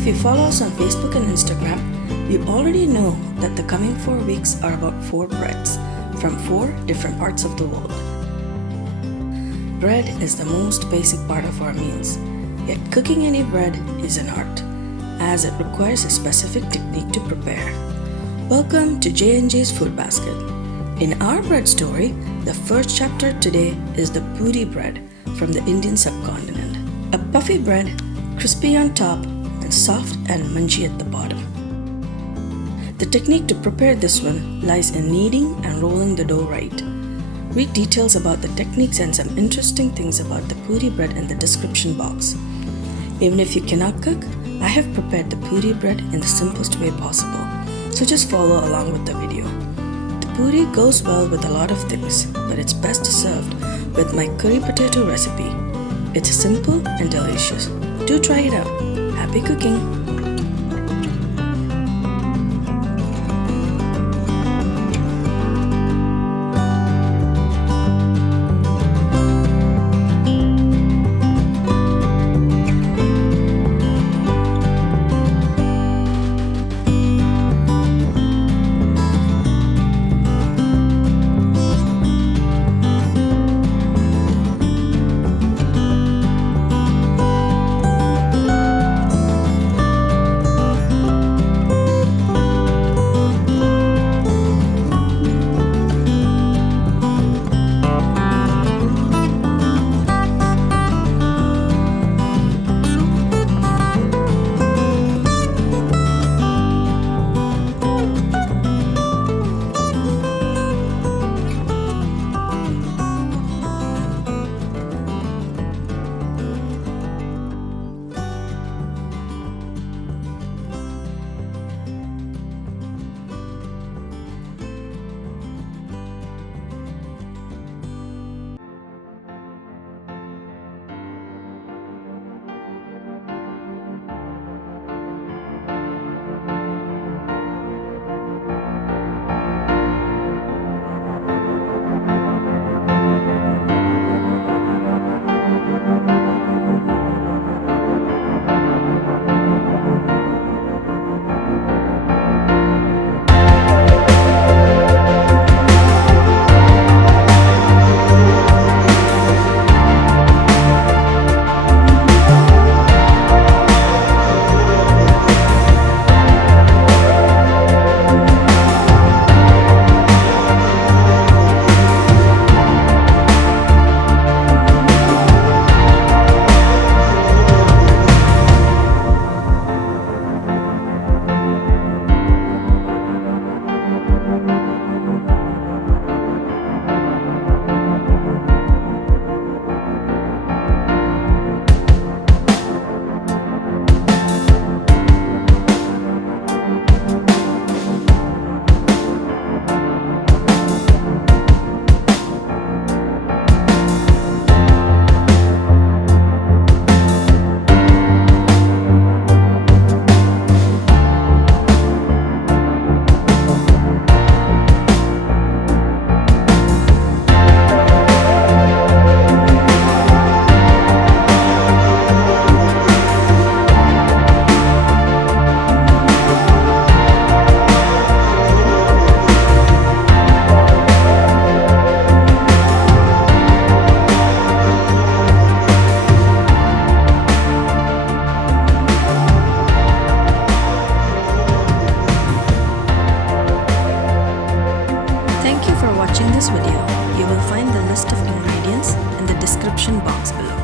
If you follow us on Facebook and Instagram, you already know that the coming 4 weeks are about 4 breads from 4 different parts of the world. Bread is the most basic part of our meals, yet cooking any bread is an art, as it requires a specific technique to prepare. Welcome to J&J's Food Basket. In our bread story, the first chapter today is the Puri Bread from the Indian subcontinent. A puffy bread, crispy on top and soft and munchy at the bottom. The technique to prepare this one lies in kneading and rolling the dough right. Read details about the techniques and some interesting things about the Puri bread in the description box. Even if you cannot cook, I have prepared the Puri bread in the simplest way possible, so just follow along with the video. The puri goes well with a lot of things, but it's best served with my curry potato recipe. It's simple and delicious. Do try it out. Happy cooking! Watching this video, you will find the list of ingredients in the description box below.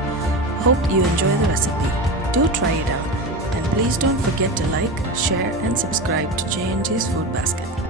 Hope you enjoy the recipe. Do try it out, and please don't forget to like, share and subscribe to J&J's Food Basket.